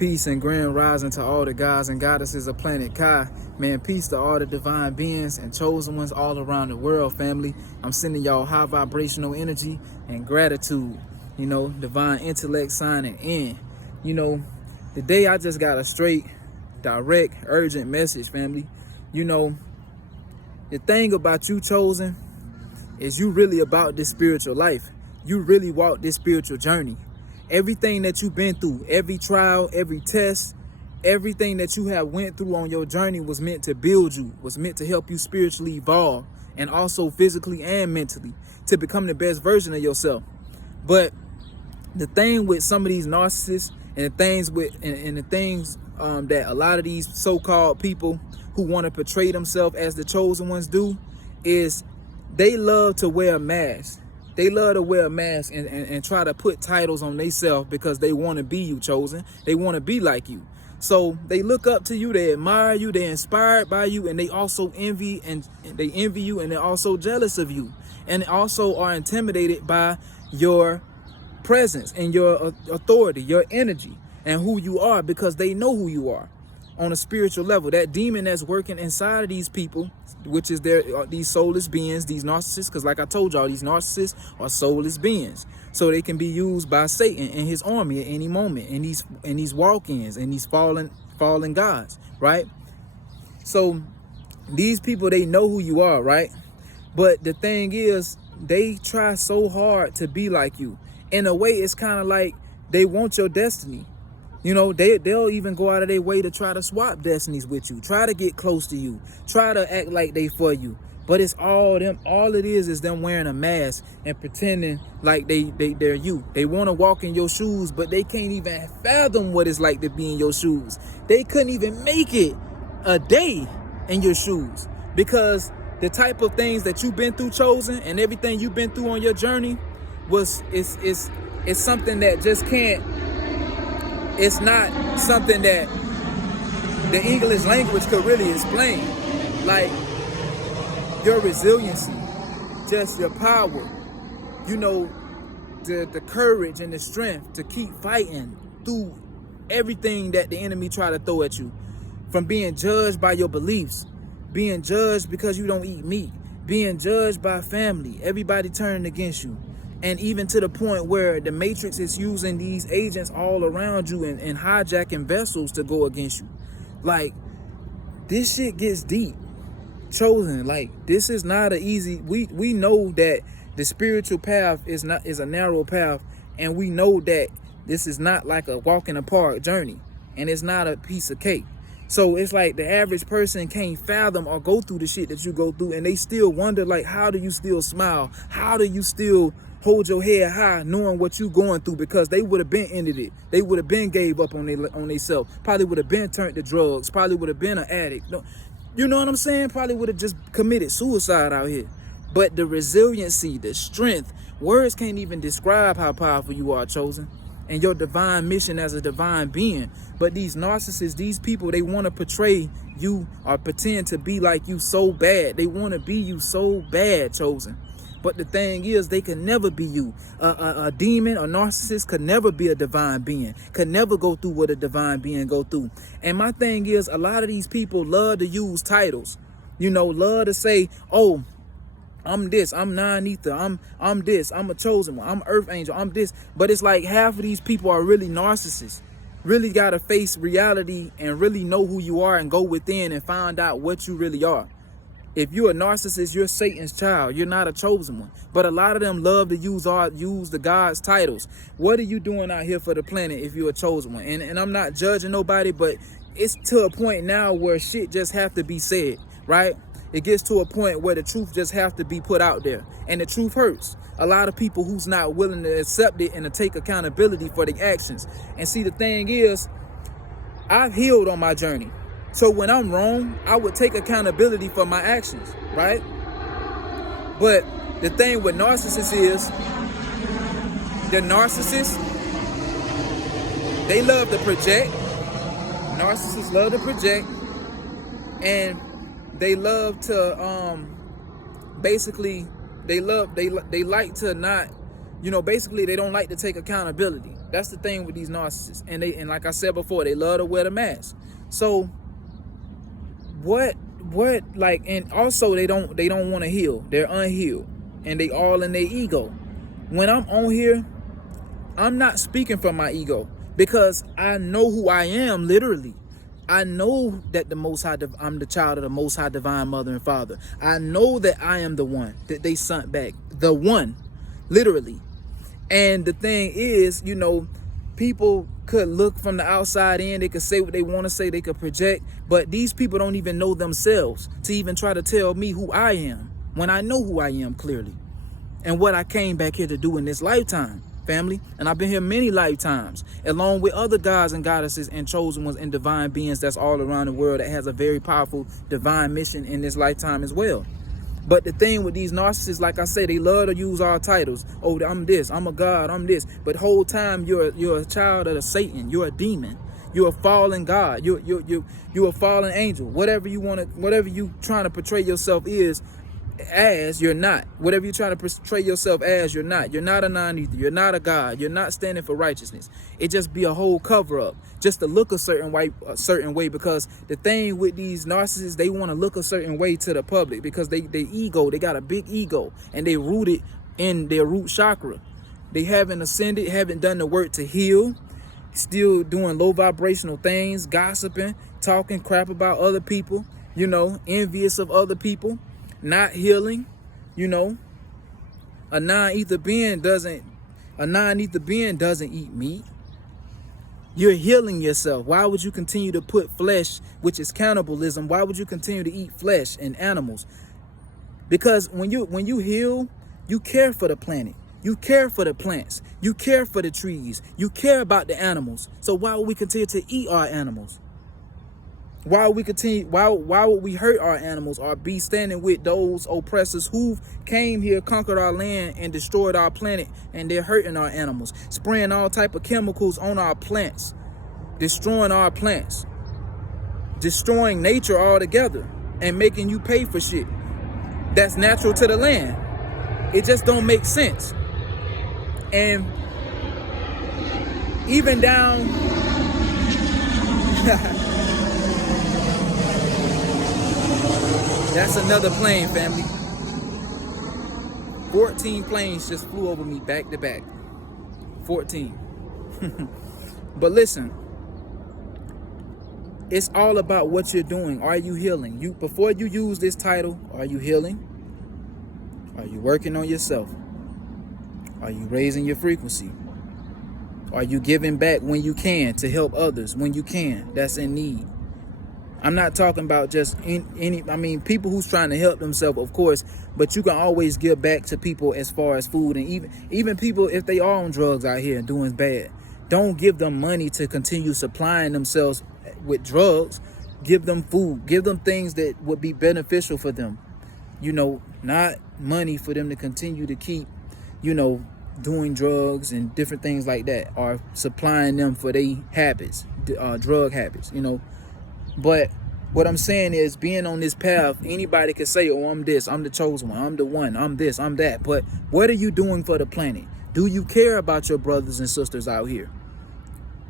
Peace and grand rising to all the gods and goddesses of planet Kai. Man, peace to all the divine beings and chosen ones all around the world, family. I'm sending y'all high vibrational energy and gratitude. You know, divine intellect signing in. You know, today I just got a straight, direct, urgent message, family. You know, the thing about you, chosen, is you really about this spiritual life. You really walk this spiritual journey. Everything that you've been through, every trial, every test, everything that you have went through on your journey was meant to build you, was meant to help you spiritually evolve, and also physically and mentally to become the best version of yourself. But the thing with some of these narcissists and the things that a lot of these so-called people who want to portray themselves as the chosen ones do is they love to wear a mask. They love to wear a mask and try to put titles on themselves because they want to be you, chosen. They want to be like you. So they look up to you, they admire you, they're inspired by you, and they also envy you, and they're also jealous of you, and also are intimidated by your presence and your authority, your energy, and who you are, because they know who you are on a spiritual level. That demon that's working inside of these people, which is these soulless beings, these narcissists, because like I told y'all, these narcissists are soulless beings, so they can be used by Satan and his army at any moment, and these walk-ins and these fallen gods, right? So these people, they know who you are, right? But the thing is, they try so hard to be like you. In a way, it's kind of like they want your destiny. You know, they'll even go out of their way to try to swap destinies with you, try to get close to you, try to act like they for you. But it's all them. All it is them wearing a mask and pretending like they're you. They want to walk in your shoes, but they can't even fathom what it's like to be in your shoes. They couldn't even make it a day in your shoes, because the type of things that you've been through, chosen, and everything you've been through on your journey it's something that just can't. It's not something that the English language could really explain. Like your resiliency, just your power, you know, the courage and the strength to keep fighting through everything that the enemy try to throw at you. From being judged by your beliefs, being judged because you don't eat meat, being judged by family, everybody turning against you. And even to the point where the Matrix is using these agents all around you and hijacking vessels to go against you. Like, this shit gets deep, chosen. Like, this is not an easy. We know that the spiritual path is a narrow path, and we know that this is not like a walk in the park journey, and it's not a piece of cake. So it's like the average person can't fathom or go through the shit that you go through, and they still wonder, like, how do you still smile? How do you still hold your head high knowing what you going through? Because they would have been ended it. They would have been gave up on themselves. Probably would have been turned to drugs. Probably would have been an addict. No, you know what I'm saying? Probably would have just committed suicide out here. But the resiliency, the strength, words can't even describe how powerful you are, chosen, and your divine mission as a divine being. But these narcissists, these people, they want to portray you or pretend to be like you so bad. They want to be you so bad, chosen. But the thing is, they can never be you. A demon, a narcissist could never be a divine being, could never go through what a divine being go through. And my thing is, a lot of these people love to use titles, you know, love to say, oh, I'm this, I'm non-ether, I'm this, I'm a chosen one, I'm earth angel, I'm this. But it's like half of these people are really narcissists. Really got to face reality and really know who you are and go within and find out what you really are. If you're a narcissist, you're Satan's child. You're not a chosen one. But a lot of them love to use the God's titles. What are you doing out here for the planet if you're a chosen one? And I'm not judging nobody, but it's to a point now where shit just have to be said, right? It gets to a point where the truth just have to be put out there. And the truth hurts. A lot of people who's not willing to accept it and to take accountability for their actions. And see, the thing is, I've healed on my journey. So when I'm wrong, I would take accountability for my actions, right? But the thing with narcissists is, the narcissists, they love to project. Narcissists love to project, and they love to basically they like to not, you know, basically they don't like to take accountability. That's the thing with these narcissists. And like I said before, they love to wear the mask. So what like, and also they don't want to heal. They're unhealed. And they all in their ego. When I'm on here, I'm not speaking from my ego, because I know who I am, literally. I know that I'm the child of the Most High Divine Mother and Father. I know that I am the one that they sent back. The one, literally. And the thing is, you know, people could look from the outside in. They could say what they want to say. They could project. But these people don't even know themselves to even try to tell me who I am, when I know who I am clearly and what I came back here to do in this lifetime, family. And I've been here many lifetimes, along with other gods and goddesses and chosen ones and divine beings that's all around the world that has a very powerful divine mission in this lifetime as well. But the thing with these narcissists, like I say, they love to use our titles. Oh, I'm this, I'm a god, I'm this. But whole time you're a child of Satan. You're a demon. You're a fallen god. You're a fallen angel. Whatever you trying to portray yourself as, you're not. Whatever you're trying to portray yourself as, you're not. You're not a non-ether. You're not a god. You're not standing for righteousness. It just be a whole cover-up, just to look a certain way. Because the thing with these narcissists, they want to look a certain way to the public, because they got a big ego, and they rooted in their root chakra. They haven't ascended, haven't done the work to heal, still doing low vibrational things, gossiping, talking crap about other people, you know, envious of other people. Not healing, you know. A non-ether being doesn't eat meat. You're healing yourself. Why would you continue to put flesh, which is cannibalism? Why would you continue to eat flesh and animals? Because when you heal, you care for the planet. You care for the plants. You care for the trees. You care about the animals. So why would we continue to eat our animals? Why would we hurt our animals or be standing with those oppressors who came here, conquered our land, and destroyed our planet, and they're hurting our animals, spraying all type of chemicals on our plants, destroying our plants, destroying nature altogether, and making you pay for shit that's natural to the land? It just don't make sense. And even down that's another plane, family. 14 planes just flew over me back to back. 14. But listen, it's all about what you're doing. Are you healing? Before you use this title, are you healing? Are you working on yourself? Are you raising your frequency? Are you giving back when you can to help others when you can that's in need? I'm not talking about just people who's trying to help themselves, of course, but you can always give back to people as far as food, and even people, if they are on drugs out here and doing bad, don't give them money to continue supplying themselves with drugs. Give them food, give them things that would be beneficial for them, you know, not money for them to continue to keep, you know, doing drugs and different things like that, or supplying them for their habits, drug habits, you know. But what I'm saying is, being on this path, anybody can say, oh, I'm this, I'm the chosen one, I'm the one, I'm this, I'm that. But what are you doing for the planet? Do you care about your brothers and sisters out here?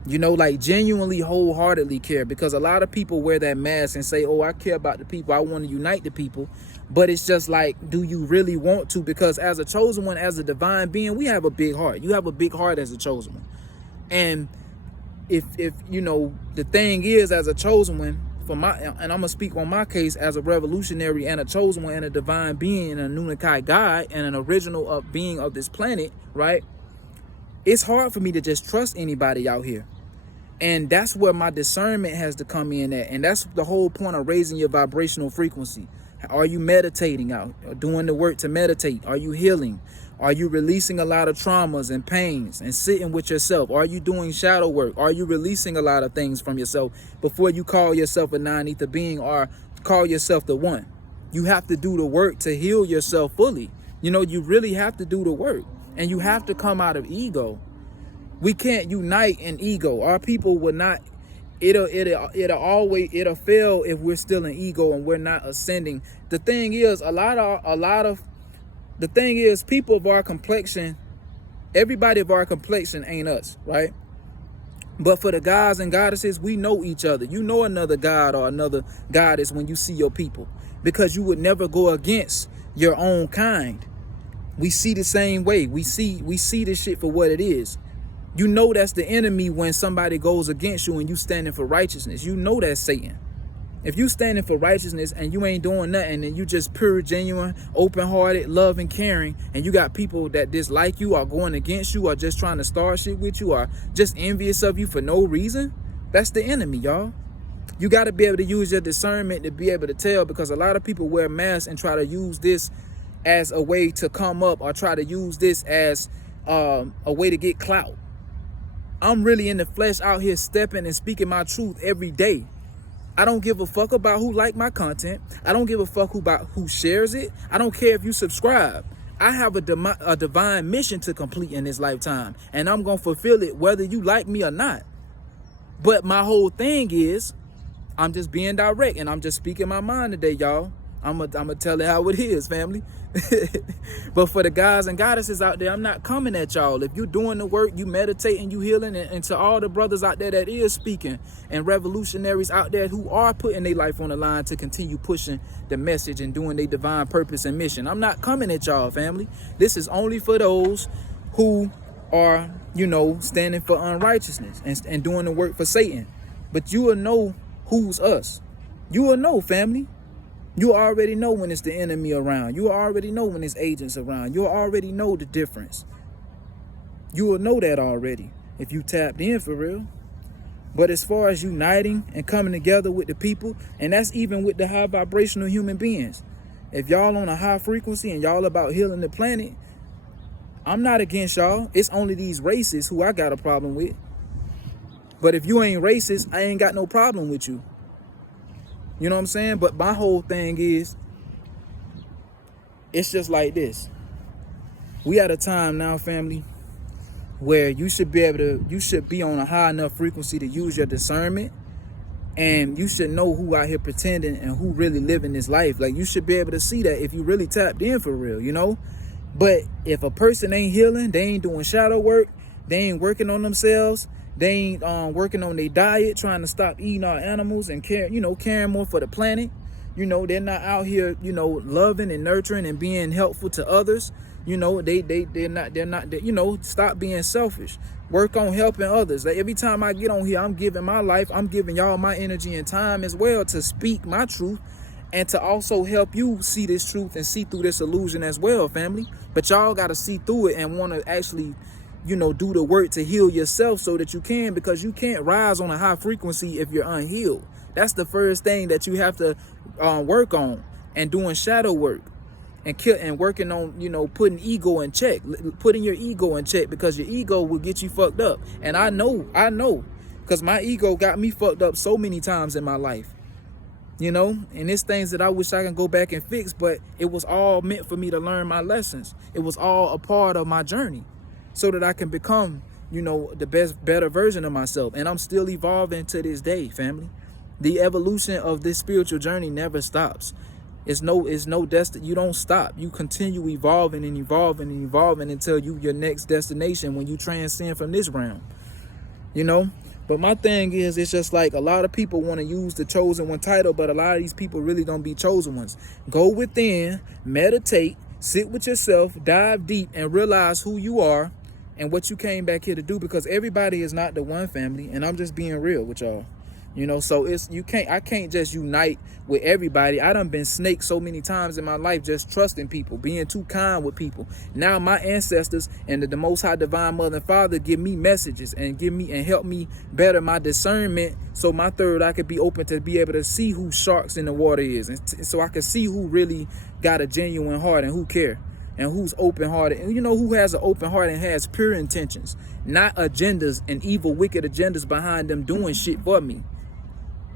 You know, like genuinely, wholeheartedly care. Because a lot of people wear that mask and say, oh, I care about the people, I want to unite the people. But it's just like, do you really want to? Because as a chosen one, as a divine being, we have a big heart. You have a big heart as a chosen one. And if you know, the thing is, as a chosen one, and I'm gonna speak on my case as a revolutionary and a chosen one and a divine being and a Nunakai God and an original being of this planet, right? It's hard for me to just trust anybody out here. And that's where my discernment has to come in at. And that's the whole point of raising your vibrational frequency. Are you meditating out, doing the work to meditate? Are you healing? Are you releasing a lot of traumas and pains and sitting with yourself? Are you doing shadow work? Are you releasing a lot of things from yourself before you call yourself a non-ether being or call yourself the one? You have to do the work to heal yourself fully. You know, you really have to do the work, and you have to come out of ego. We can't unite in ego. Our people will not. It'll fail if we're still in ego and we're not ascending. The thing is, people of our complexion Everybody of our complexion ain't us, right? But for the gods and goddesses, we know each other. You know another god or another goddess when you see your people, because you would never go against your own kind. We see the same way. We see this shit for what it is. You know that's the enemy when somebody goes against you and you standing for righteousness. You know that's Satan. If you standing for righteousness and you ain't doing nothing and you just pure, genuine, open-hearted, loving, caring, and you got people that dislike you or going against you or just trying to start shit with you or just envious of you for no reason, that's the enemy, y'all. You got to be able to use your discernment to be able to tell, because a lot of people wear masks and try to use this as a way to come up or try to use this as a way to get clout. I'm really in the flesh out here stepping and speaking my truth every day. I don't give a fuck about who like my content. I don't give a fuck about who shares it. I don't care if you subscribe. I have a divine mission to complete in this lifetime, and I'm going to fulfill it whether you like me or not. But my whole thing is, I'm just being direct and I'm just speaking my mind today, y'all. I'm gonna tell it how it is, family. But for the guys and goddesses out there, I'm not coming at y'all. If you're doing the work, you meditating, you healing, and to all the brothers out there that is speaking, and revolutionaries out there who are putting their life on the line to continue pushing the message and doing their divine purpose and mission, I'm not coming at y'all, family. This is only for those who are, you know, standing for unrighteousness and doing the work for Satan. But you will know who's us. You will know, family. You already know when it's the enemy around. You already know when it's agents around. You already know the difference. You will know that already if you tapped in for real. But as far as uniting and coming together with the people, and that's even with the high vibrational human beings, if y'all on a high frequency and y'all about healing the planet, I'm not against y'all. It's only these racists who I got a problem with. But if you ain't racist, I ain't got no problem with you. You know what I'm saying? But my whole thing is, it's just like this. We at a time now, family, where you should be on a high enough frequency to use your discernment, and you should know who out here pretending and who really living this life. Like, you should be able to see that if you really tapped in for real, you know? But if a person ain't healing, they ain't doing shadow work, they ain't working on themselves, they ain't working on their diet, trying to stop eating our animals and caring more for the planet. You know, they're not out here, you know, loving and nurturing and being helpful to others. You know, they're not, you know, stop being selfish. Work on helping others. Like, every time I get on here, I'm giving my life, I'm giving y'all my energy and time as well to speak my truth and to also help you see this truth and see through this illusion as well, family. But y'all got to see through it and want to actually, you know, do the work to heal yourself so that you can, because you can't rise on a high frequency if you're unhealed. That's the first thing that you have to work on, and doing shadow work and working on, you know, putting ego in check, putting your ego in check, because your ego will get you fucked up. And I know, because my ego got me fucked up so many times in my life, you know, and it's things that I wish I can go back and fix, but it was all meant for me to learn my lessons. It was all a part of my journey, so that I can become, you know, the better version of myself. And I'm still evolving to this day, family. The evolution of this spiritual journey never stops. It's no destiny. You don't stop. You continue evolving and evolving and evolving until your next destination, when you transcend from this realm, you know. But my thing is, it's just like, a lot of people want to use the chosen one title, but a lot of these people really don't be chosen ones. Go within, meditate, sit with yourself, dive deep, and realize who you are and what you came back here to do, because everybody is not the one, family. And I'm just being real with y'all, you know. So I can't just unite with everybody. I done been snaked so many times in my life, just trusting people, being too kind with people. Now my ancestors and the Most High Divine Mother and Father give me messages and help me better my discernment, so my third eye could be open to be able to see who sharks in the water is, and so I can see who really got a genuine heart and who care, and who's open-hearted, and you know, who has an open heart and has pure intentions, not agendas and evil, wicked agendas behind them doing shit for me.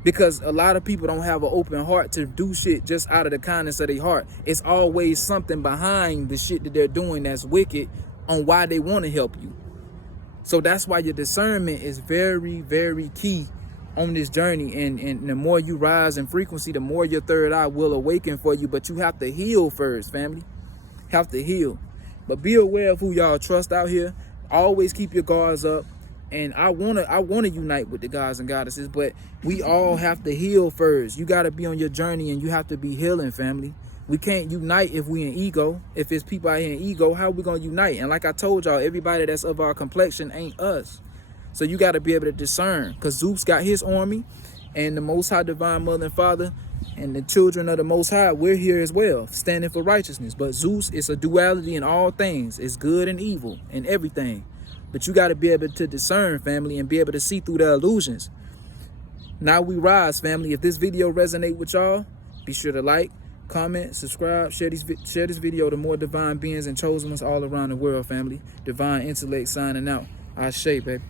Because a lot of people don't have an open heart to do shit just out of the kindness of their heart. It's always something behind the shit that they're doing that's wicked on why they want to help you. So that's why your discernment is very, very key on this journey. And the more you rise in frequency, the more your third eye will awaken for you. But you have to heal first, family. Have to heal. But be aware of who y'all trust out here. Always keep your guards up. And I wanna unite with the gods and goddesses, but we all have to heal first. You gotta be on your journey and you have to be healing, family. We can't unite if we in ego. If it's people out here in ego, how are we gonna unite? And like I told y'all, everybody that's of our complexion ain't us. So you gotta be able to discern, because Zeus got his army, and the Most High Divine Mother and Father and the children of the Most High, we're here as well, standing for righteousness. But Zeus is a duality in all things. It's good and evil and everything. But you got to be able to discern, family, and be able to see through the illusions. Now we rise, family. If this video resonate with y'all, be sure to like, comment, subscribe, share this video to more divine beings and chosen ones all around the world, family. Divine Intellect signing out. Ashe, baby.